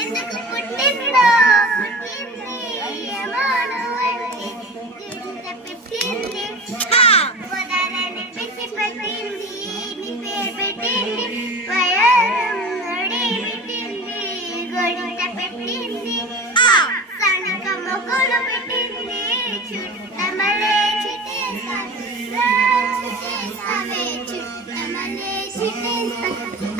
ఎందుకు పుట్టిందో పుట్టింది పెట్టింది ఉదాహరణ పెట్టి పెట్టింది నీ పేరు పెట్టింది వయం పెట్టింది గొడిత పెట్టింది సనక మొక్కలు పెట్టింది చుట్టమలే చుట్టేసావే చుట్టమలే చుట్టేసా